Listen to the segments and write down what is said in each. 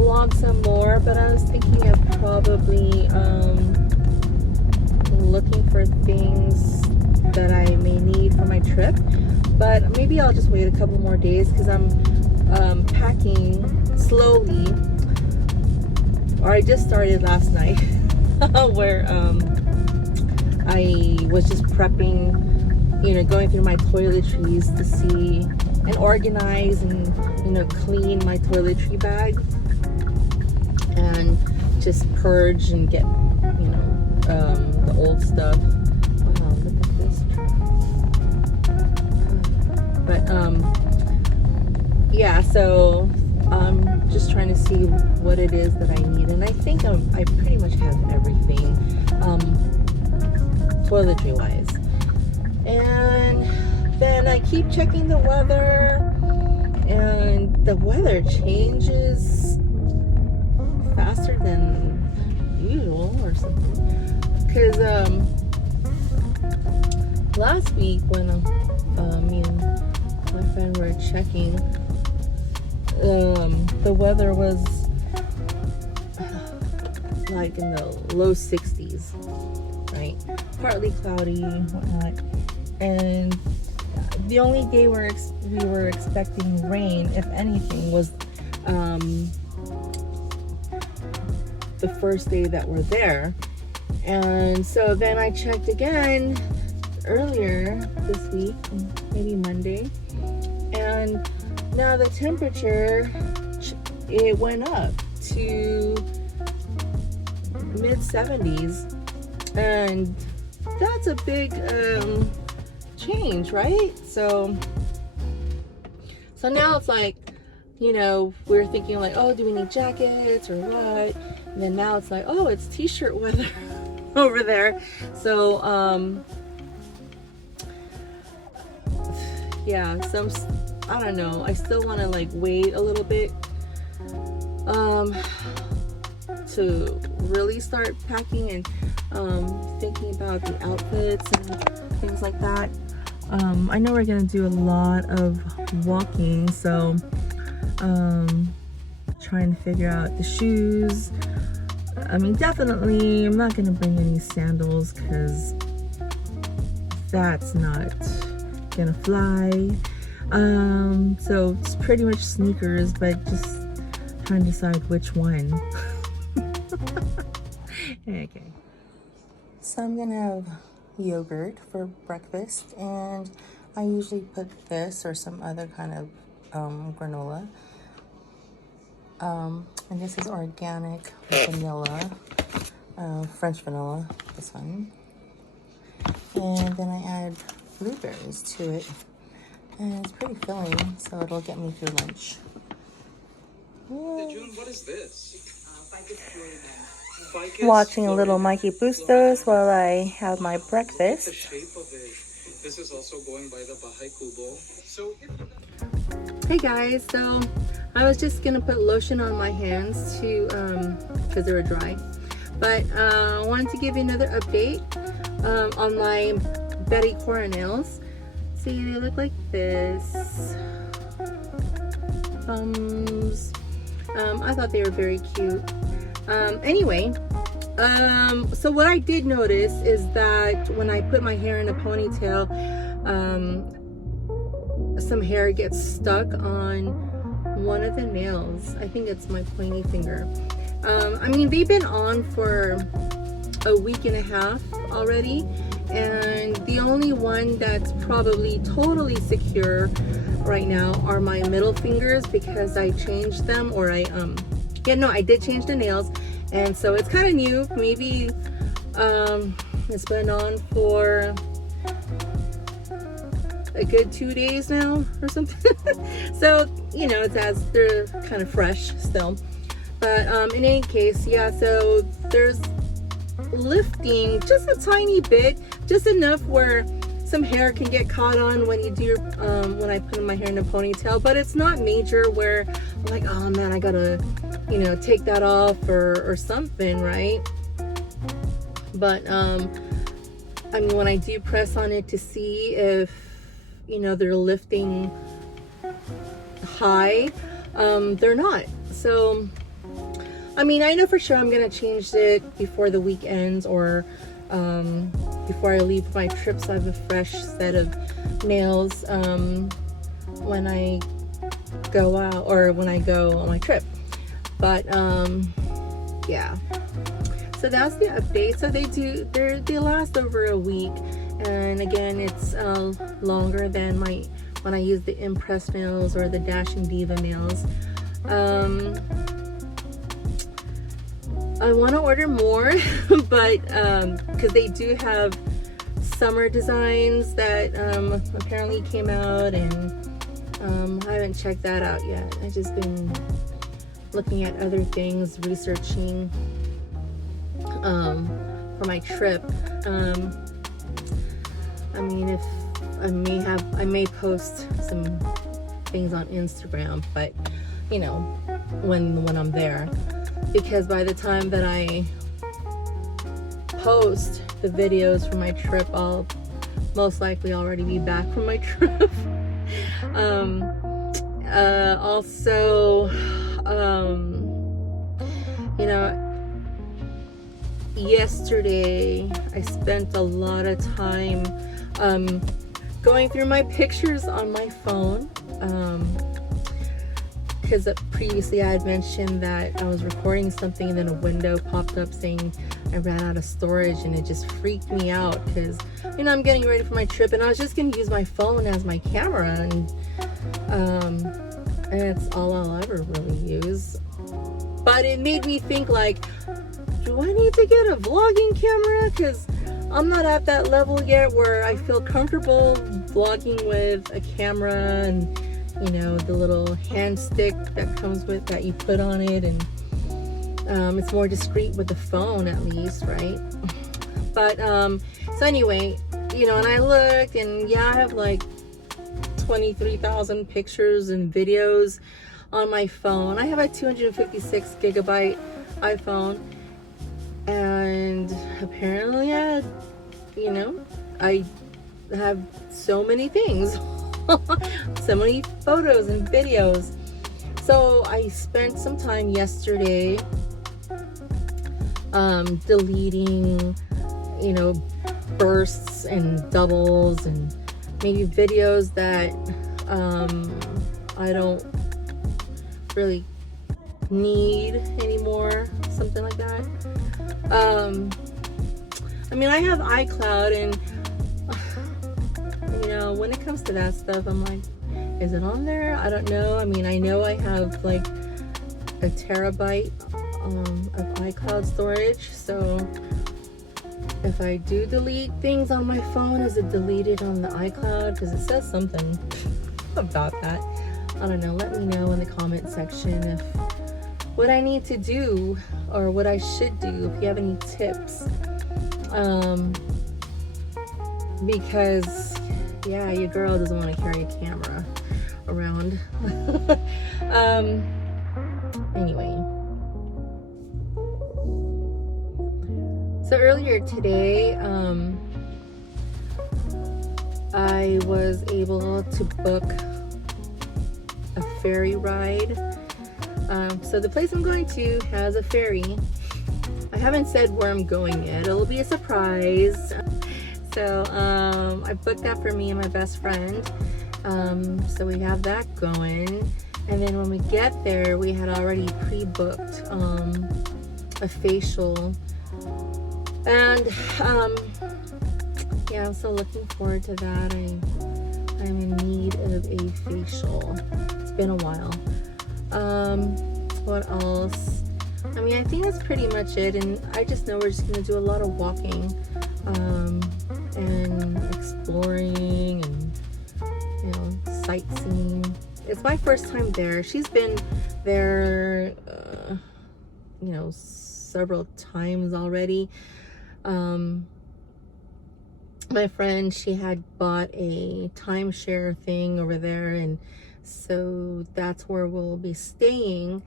vlog some more, but I was thinking of probably looking for things that I may need for my trip, but maybe I'll just wait a couple more days because I'm packing slowly, or I just started last night where I was just prepping, you know, going through my toiletries to see and organize and, you know, clean my toiletry bag and just purge and get, you know, the old stuff. Wow, look at this truck. But yeah, so I'm just trying to see what it is that I need, and I think I pretty much have everything toiletry wise. And then I keep checking the weather, and the weather changes faster than usual or something. Because last week when me and my friend were checking, the weather was like in the low 60s, right? Partly cloudy, whatnot. And the only day we were expecting rain, if anything, was the first day that we're there. And so then I checked again earlier this week, maybe Monday, and now the temperature, it went up to mid 70s, and that's a big change, right? So now it's like, you know, we're thinking like, oh, do we need jackets or what? And then now it's like, oh, it's t-shirt weather over there. So yeah, I don't know, I still want to like wait a little bit to really start packing and thinking about the outfits and things like that. I know we're gonna do a lot of walking, so trying to figure out the shoes. I mean, definitely I'm not gonna bring any sandals because that's not gonna fly. So it's pretty much sneakers, but just trying to decide which one. Okay. So I'm gonna have yogurt for breakfast, and I usually put this or some other kind of granola. And this is organic vanilla, French vanilla, this one. And then I add blueberries to it, and it's pretty filling, so it'll get me through lunch. Hey June, what is this? Watching a little Mikey Bustos while I have my breakfast. The shape of it. This is also going by the Bahay Kubo. So Hey guys, so I was just gonna put lotion on my hands to because they were dry, but I wanted to give you another update on my Cora nails. See, they look like this. I thought they were very cute. Anyway, so what I did notice is that when I put my hair in a ponytail, some hair gets stuck on one of the nails. I think it's my pointy finger. I mean, they've been on for a week and a half already, and the only one that's probably totally secure right now are my middle fingers, because I changed them, or I did change the nails, and so it's kind of new. Maybe it's been on for a good 2 days now or something. So, you know, they're kind of fresh still. But in any case, yeah, so there's lifting just a tiny bit, just enough where some hair can get caught on when you do when I put my hair in a ponytail, but it's not major where I'm like, oh man, I gotta, you know, take that off or something, right? But I mean, when I do press on it to see if, you know, they're lifting high, they're not. So I mean, I know for sure I'm gonna change it before the week ends, or before I leave for my trip, so I have a fresh set of nails when I go out, or when I go on my trip. But yeah, so that's the update. So they last over a week, and again, it's longer than when I use the Impress nails or the Dashing Diva nails. I want to order more, but because they do have summer designs that apparently came out, and I haven't checked that out yet. I've just been looking at other things, researching for my trip. I mean, if I may post some things on Instagram, but you know, when I'm there, because by the time that I post the videos for my trip, I'll most likely already be back from my trip. Also, you know, yesterday I spent a lot of time going through my pictures on my phone, because previously I had mentioned that I was recording something and then a window popped up saying I ran out of storage, and it just freaked me out because, you know, I'm getting ready for my trip and I was just going to use my phone as my camera, and it's all I'll ever really use. But it made me think, like, do I need to get a vlogging camera? Because I'm not at that level yet where I feel comfortable vlogging with a camera and, you know, the little hand stick that comes with that you put on it, and it's more discreet with the phone, at least, right? But so anyway, you know, and I looked, and yeah, I have like 23,000 pictures and videos on my phone. I have a 256 gigabyte iPhone, and apparently you know, I have so many things. So many photos and videos. So I spent some time yesterday deleting, you know, bursts and doubles and maybe videos that I don't really need anymore, something like that. I mean, I have iCloud, and you know, when it comes to that stuff, I'm like, is it on there? I don't know. I mean, I know I have like a terabyte of iCloud storage, so if I do delete things on my phone, is it deleted on the iCloud? Because it says something about that. I don't know. Let me know in the comment section if what I need to do or what I should do, if you have any tips. Because yeah, your girl doesn't want to carry a camera around. Anyway, so earlier today, I was able to book a ferry ride. So the place I'm going to has a ferry. I haven't said where I'm going yet. It'll be a surprise. So I booked that for me and my best friend. So we have that going. And then when we get there, we had already pre-booked a facial. And yeah, I'm still looking forward to that. I'm in need of a facial. It's been a while. What else? I mean, I think that's pretty much it. And I just know we're just gonna do a lot of walking and exploring and, you know, sightseeing. It's my first time there. She's been there, you know, several times already. My friend, she had bought a timeshare thing over there, and so that's where we'll be staying.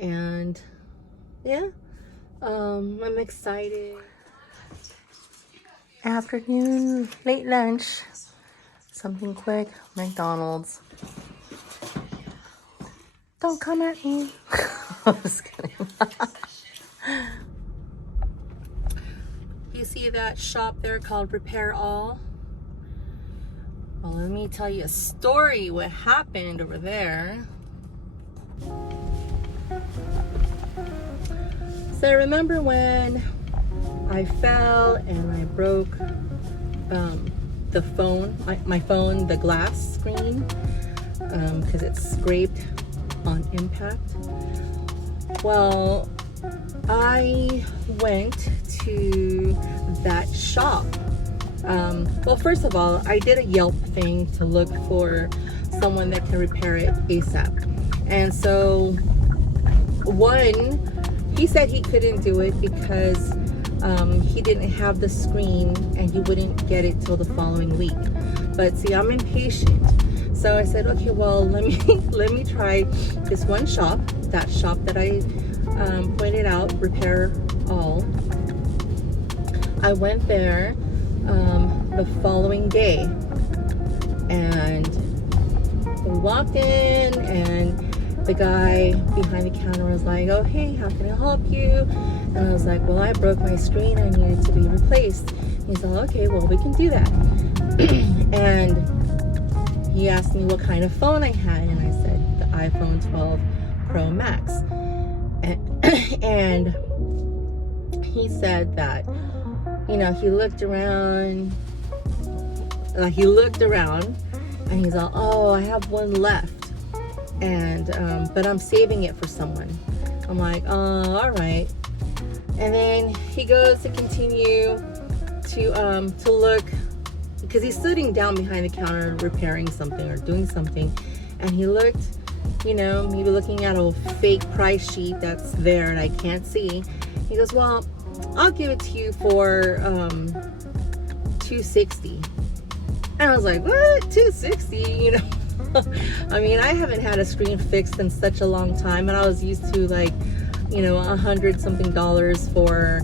And yeah, I'm excited. Afternoon, late lunch, something quick, McDonald's. Don't come at me. I'm just kidding. see that shop there called Repair All? Well, let me tell you a story what happened over there. So I remember when I fell and I broke the phone, my phone, the glass screen, because it's scraped on impact. Well, I went to that shop. Well, first of all, I did a Yelp thing to look for someone that can repair it ASAP. And so he said he couldn't do it because he didn't have the screen and he wouldn't get it till the following week. But see, I'm impatient. So I said, okay, well, let me try this one shop, that shop that I pointed out, Repair All. I went there the following day, and we walked in, and the guy behind the counter was like, oh, hey, how can I help you? And I was like, well, I broke my screen, I need it to be replaced. He's like, okay, well, we can do that. And he asked me what kind of phone I had, and I said the iPhone 12 Pro Max. And he said that, you know, he looked around, and he's like, oh, I have one left, and but I'm saving it for someone. I'm like, oh, all right. And then he goes to continue to look, because he's sitting down behind the counter repairing something or doing something, and he looked, you know, maybe looking at a fake price sheet that's there and I can't see. He goes, well, I'll give it to you for $260. And I was like, what? $260? You know, I mean, I haven't had a screen fixed in such a long time, and I was used to, like, you know, $100 something for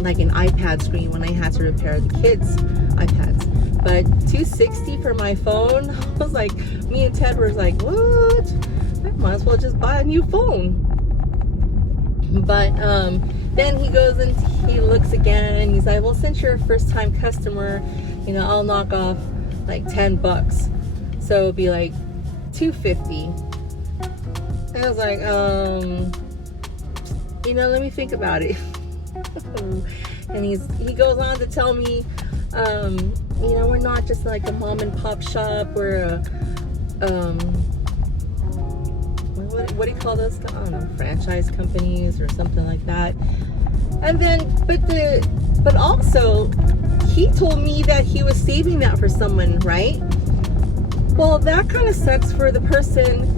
like an iPad screen when I had to repair the kids' iPads. But $260 for my phone, I was like, me and Ted were like, what? I might as well just buy a new phone. But then he goes and he looks again, and he's like, well, since you're a first-time customer, you know, I'll knock off like $10. So it'll be like $250. I was like, you know, let me think about it. And he goes on to tell me, you know, we're not just like a mom and pop shop. We're a, what do you call those? I don't know, franchise companies or something like that. And then, but also, he told me that he was saving that for someone, right? Well, that kind of sucks for the person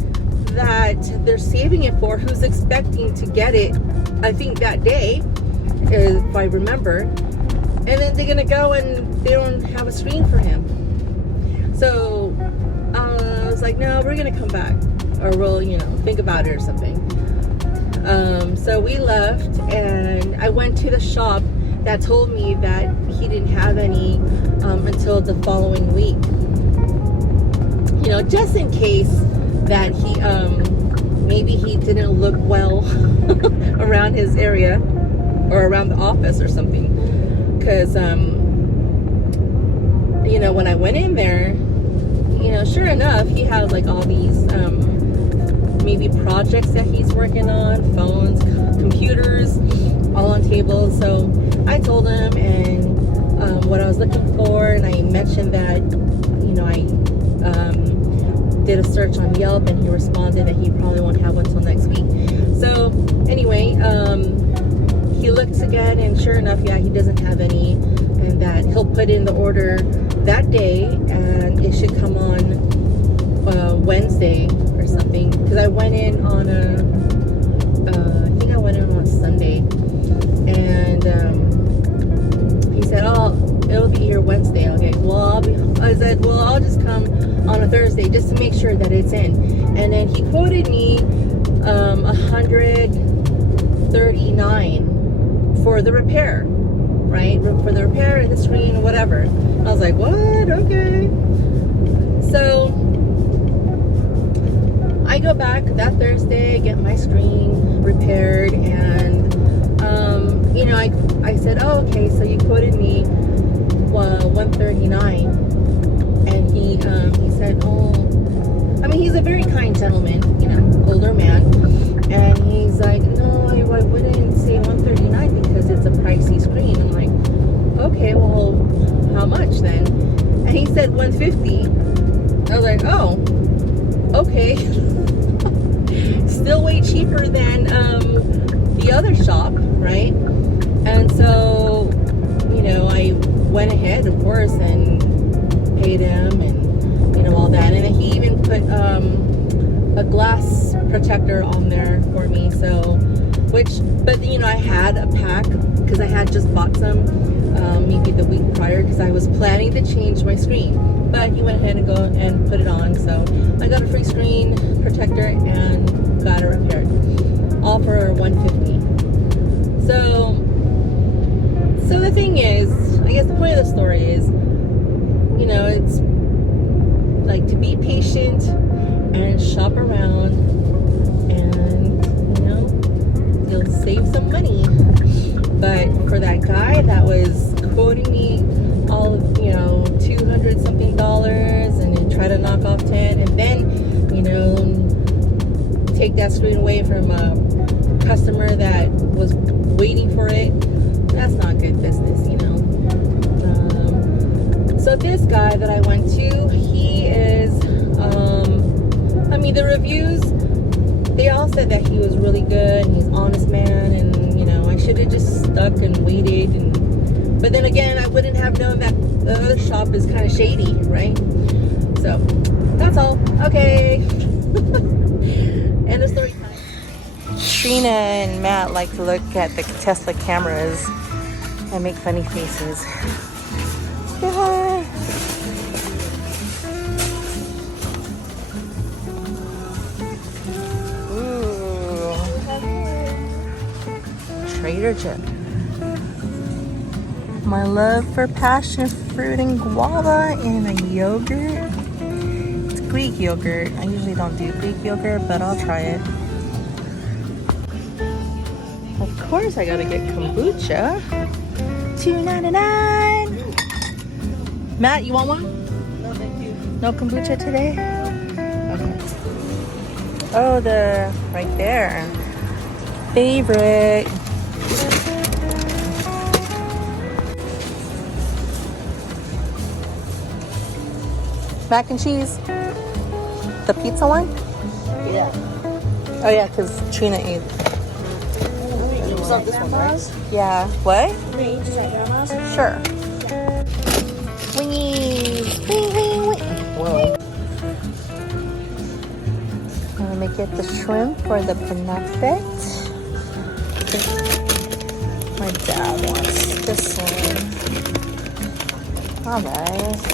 that they're saving it for, who's expecting to get it, I think that day, if I remember. And then they're gonna go and they don't have a screen for him. So I was like, no, we're gonna come back, or we'll, you know, think about it or something. So we left, and I went to the shop that told me that he didn't have any until the following week. You know, just in case that he maybe he didn't look well around his area or around the office or something. Because you know, when I went in there, you know, sure enough, he has like all these maybe projects that he's working on, phones, computers, all on tables. So I told him and what I was looking for, and I mentioned that, you know, I did a search on Yelp, and he responded that he probably won't have one until next week. So anyway, he looks again, and sure enough, yeah, he doesn't have any, and that he'll put in the order that day, and it should come on Wednesday or something. Because I went in on I think I went in on a Sunday, and he said, oh, it'll be here Wednesday. Okay, well, I said, well, I'll just come on a Thursday just to make sure that it's in. And then he quoted me $139 for the repair, right? For the repair of the screen, whatever. I was like, what? Okay. So I go back that Thursday, get my screen repaired, and you know, I said, oh, okay, so you quoted me 139, and he said, oh, I mean, he's a very kind gentleman, you know, older man, and he's like, no, I wouldn't say 139 because it's a pricey screen. I'm like, okay, well, how much then? And he said 150. I was like, oh, okay. Still way cheaper than the other shop, right? And so, you know, I went ahead, of course, and paid him, and you know, all that. And then he even put a glass protector on there for me. So, but you know, I had a pack because I had just bought some maybe the week prior because I was planning to change my screen. But he went ahead and put it on. So I got a free screen protector and got it repaired, all for $150. So the thing is, I guess the point of the story is, you know, it's like to be patient and shop around, and you know, you'll save some money. But for that guy that was quoting me all of, you know, $200 something, and he tried to knock off 10, and then, you know, take that screen away from a customer that was waiting for it, that's not good business, you know. So this guy that I went to, he is, I mean, the reviews, they all said that he was really good and he's an honest man, and you know, I should have just stuck and waited, but then again, I wouldn't have known that the other shop is kind of shady, right? So that's all. Okay. End of story time. Trina and Matt like to look at the Tesla cameras and make funny faces. Say hi. Trader Joe's. My love for passion fruit and guava and a yogurt. It's Greek yogurt. I usually don't do Greek yogurt, but I'll try it. Of course, I gotta get kombucha. $2.99. Matt, you want one? No, thank you. No kombucha today? Okay. Oh, the right there. Favorite. Mac and cheese. The pizza one? Yeah. Oh yeah, because Trina ate. It's not this one, right? Yeah. What? Me, just like grandma's. Sure. Wingies. Wing, wing, wing. Whoa. Let me get the shrimp for the benefit. My dad wants this one. Alright.